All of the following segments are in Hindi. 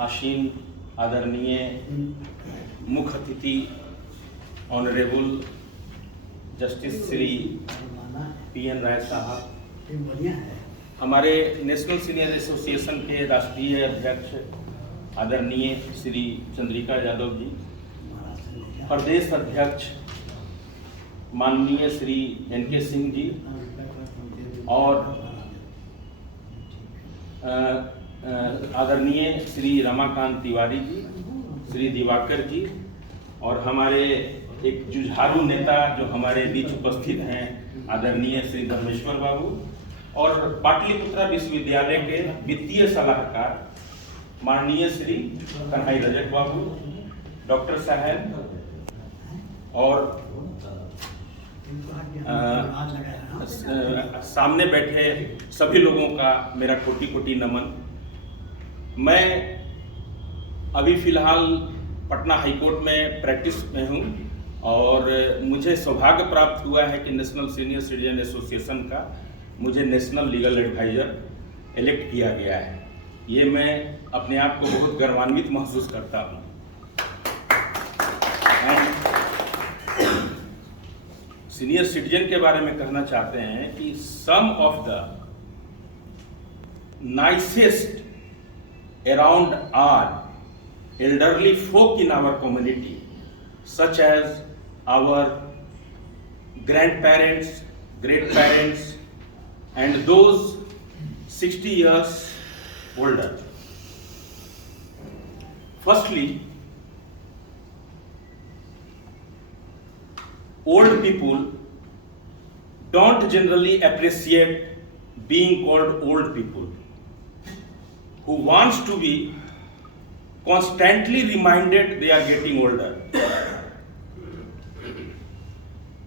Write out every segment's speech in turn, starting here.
आशीन आदरणीय मुख्य अतिथि ऑनरेबल जस्टिस श्री PN राय साहब, हमारे नेशनल सीनियर एसोसिएशन के राष्ट्रीय अध्यक्ष आदरणीय श्री चंद्रिका यादव जी, प्रदेश अध्यक्ष माननीय श्री NK सिंह जी और आदरणीय श्री रमाकांत तिवारी जी, श्री दिवाकर जी और हमारे एक जुझारू नेता जो हमारे बीच उपस्थित हैं आदरणीय श्री धर्मेश्वर बाबू और पाटलिपुत्रा विश्वविद्यालय के वित्तीय सलाहकार माननीय श्री कन्हई रजक बाबू, डॉक्टर साहब और सामने बैठे सभी लोगों का मेरा कोटि कोटि नमन। मैं अभी फिलहाल पटना हाईकोर्ट में प्रैक्टिस में हूँ और मुझे सौभाग्य प्राप्त हुआ है कि नेशनल सीनियर सिटीजन एसोसिएशन का मुझे नेशनल लीगल एडवाइजर इलेक्ट किया गया है। ये मैं अपने आप को बहुत गर्वान्वित महसूस करता हूँ। सीनियर सिटीजन के बारे में कहना चाहते हैं कि some of the nicest around are elderly folk in our community, such as our grandparents, great parents, and those 60 years older. Firstly, old people don't generally appreciate being called old people, who wants to be constantly reminded they are getting older.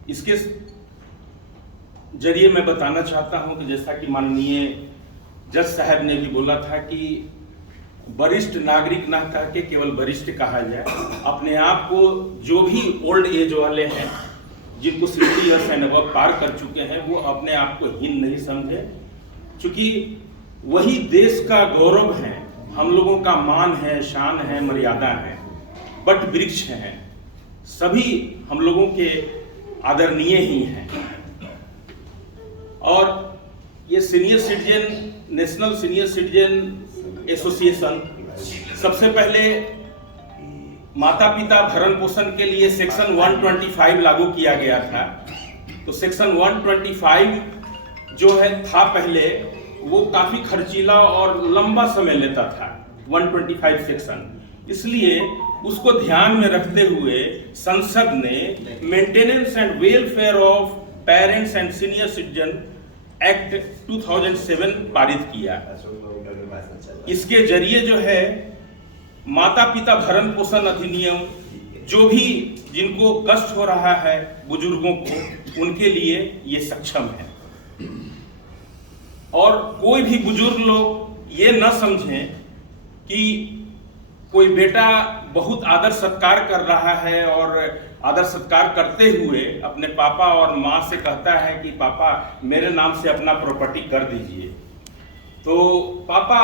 इसके जरिए मैं बताना चाहता हूं कि जैसा कि माननीय जज साहब ने भी बोला था कि वरिष्ठ नागरिक ना कह के केवल वरिष्ठ कहा जाए। अपने आप को जो भी ओल्ड एज वाले हैं, जिनको 60 इयर्स एंड अबव पार कर चुके हैं, वो अपने आप को हीन नहीं समझे, क्योंकि वही देश का गौरव है, हम लोगों का मान है, शान है, मर्यादा है, बट वृक्ष हैं, सभी हम लोगों के आदरणीय ही हैं। और ये senior citizen, national senior citizen association सबसे पहले माता पिता भरण पोषण के लिए सेक्शन 125 लागू किया गया था। तो सेक्शन 125 जो है था पहले, वो काफी खर्चीला और लंबा समय लेता था 125 सेक्शन, इसलिए उसको ध्यान में रखते हुए संसद ने maintenance and welfare of parents and senior citizen act 2007 पारित किया। इसके जरिए जो है माता पिता भरण पोषण अधिनियम, जो भी जिनको कष्ट हो रहा है बुजुर्गों को, उनके लिए ये सक्षम है। और कोई भी बुजुर्ग लोग ये न समझें कि कोई बेटा बहुत आदर सत्कार कर रहा है और आदर सत्कार करते हुए अपने पापा और माँ से कहता है कि पापा मेरे नाम से अपना प्रॉपर्टी कर दीजिए, तो पापा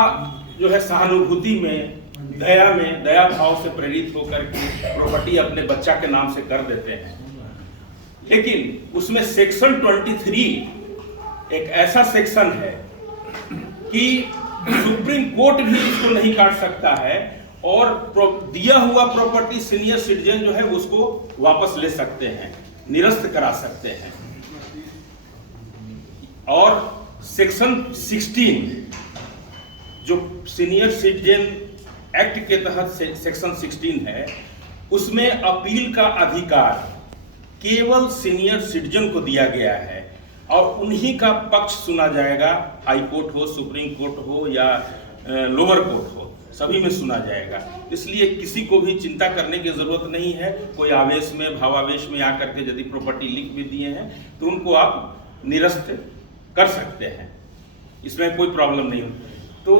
जो है सहानुभूति में, दया भाव से प्रेरित होकर के प्रॉपर्टी अपने बच्चा के नाम से कर देते हैं। लेकिन उसमें सेक्शन 23 एक ऐसा सेक्शन है कि सुप्रीम कोर्ट भी इसको नहीं काट सकता है और दिया हुआ प्रॉपर्टी सीनियर सिटीजन जो है उसको वापस ले सकते हैं, निरस्त करा सकते हैं। और सेक्शन 16 जो सीनियर सिटीजन एक्ट के तहत सेक्शन 16 है, उसमें अपील का अधिकार केवल सीनियर सिटीजन को दिया गया है और उन्हीं का पक्ष सुना जाएगा। हाई कोर्ट हो, सुप्रीम कोर्ट हो या लोअर कोर्ट हो, सभी में सुना जाएगा। इसलिए किसी को भी चिंता करने की जरूरत नहीं है। कोई आवेश में, भावावेश में आकर के यदि प्रॉपर्टी लिख भी दिए हैं तो उनको आप निरस्त कर सकते हैं, इसमें कोई प्रॉब्लम नहीं हो। तो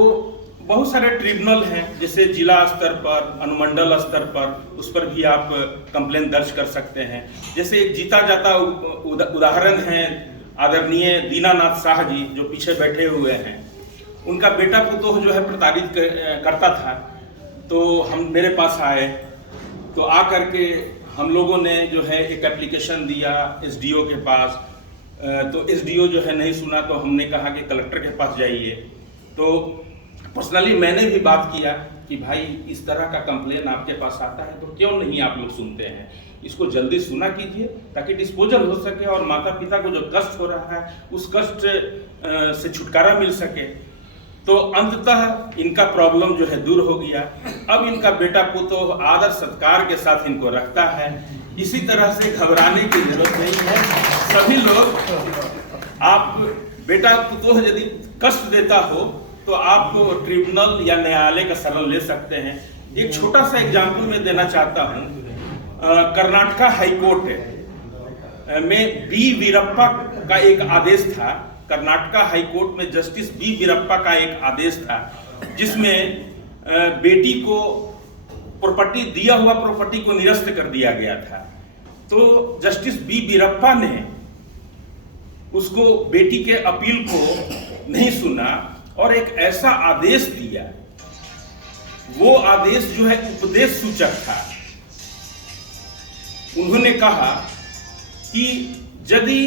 बहुत सारे ट्रिब्यूनल हैं, जैसे जिला स्तर पर, अनुमंडल स्तर पर, उस पर भी आप कंप्लेन दर्ज कर सकते हैं। जैसे एक जीता जाता उदाहरण है आदरणीय दीनानाथ शाह जी, जो पीछे बैठे हुए हैं। उनका बेटा पुतोह जो है प्रताड़ित करता था, तो हम मेरे पास आए, तो आ करके हम लोगों ने जो है एक एप्लीकेशन दिया एसडीओ के पास। तो एसडीओ जो है नहीं सुना, तो हमने कहा कि कलेक्टर के पास जाइए। तो पर्सनली मैंने भी बात किया कि भाई इस तरह का कंप्लेन आपके पास आता है तो क्यों नहीं आप लोग सुनते हैं, इसको जल्दी सुना कीजिए ताकि डिस्पोजल हो सके और माता पिता को जो कष्ट हो रहा है उस कष्ट से छुटकारा मिल सके। तो अंततः इनका प्रॉब्लम जो है दूर हो गया। अब इनका बेटा पुतोह आदर सत्कार के साथ इनको रखता है। इसी तरह से घबराने की जरूरत नहीं है। सभी लोग, आप बेटा पुतोह यदि कष्ट देता हो तो आप ट्रिब्यूनल या न्यायालय का शरण ले सकते हैं। एक छोटा सा एग्जाम्पल मैं देना चाहता हूँ। कर्नाटका हाईकोर्ट में बी वीरप्पा का एक आदेश था। कर्नाटका हाईकोर्ट में जस्टिस बी वीरप्पा का एक आदेश था जिसमें बेटी को प्रॉपर्टी, दिया हुआ प्रॉपर्टी को निरस्त कर दिया गया था। तो जस्टिस बी वीरप्पा ने उसको, बेटी के अपील को नहीं सुना और एक ऐसा आदेश दिया, वो आदेश जो है उपदेश सूचक था। उन्होंने कहा कि यदि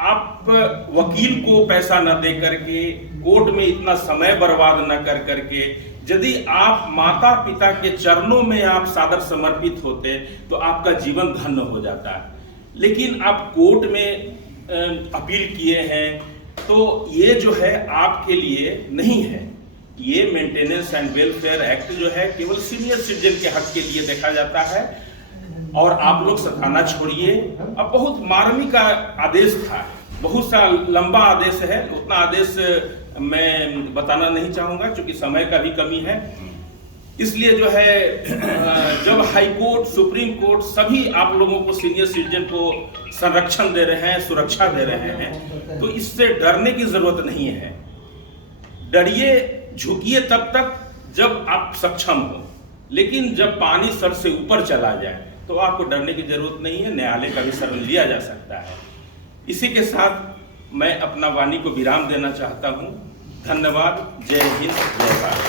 आप वकील को पैसा न दे करके, कोर्ट में इतना समय बर्बाद न कर करके, यदि आप माता पिता के चरणों में आप सादर समर्पित होते तो आपका जीवन धन्य हो जाता। लेकिन आप कोर्ट में अपील किए हैं तो ये जो है आपके लिए नहीं है। ये मेंटेनेंस एंड वेलफेयर एक्ट जो है केवल सीनियर सिटीजन के हक के लिए देखा जाता है। और आप लोग सताना छोड़िए। अब बहुत मार्मिक आदेश था, बहुत सा लंबा आदेश है, उतना आदेश मैं बताना नहीं चाहूंगा क्योंकि समय का भी कमी है। इसलिए जो है जब हाई कोर्ट, सुप्रीम कोर्ट सभी आप लोगों को, सीनियर सिटीजन को संरक्षण दे रहे हैं, सुरक्षा दे रहे हैं, तो इससे डरने की जरूरत नहीं है। डरिए, झुकिए तब तक जब आप सक्षम हो, लेकिन जब पानी सर से ऊपर चला जाए तो आपको डरने की जरूरत नहीं है। न्यायालय का भी शरण लिया जा सकता है। इसी के साथ मैं अपना वाणी को विराम देना चाहता हूँ। धन्यवाद। जय हिंद, जय भारत।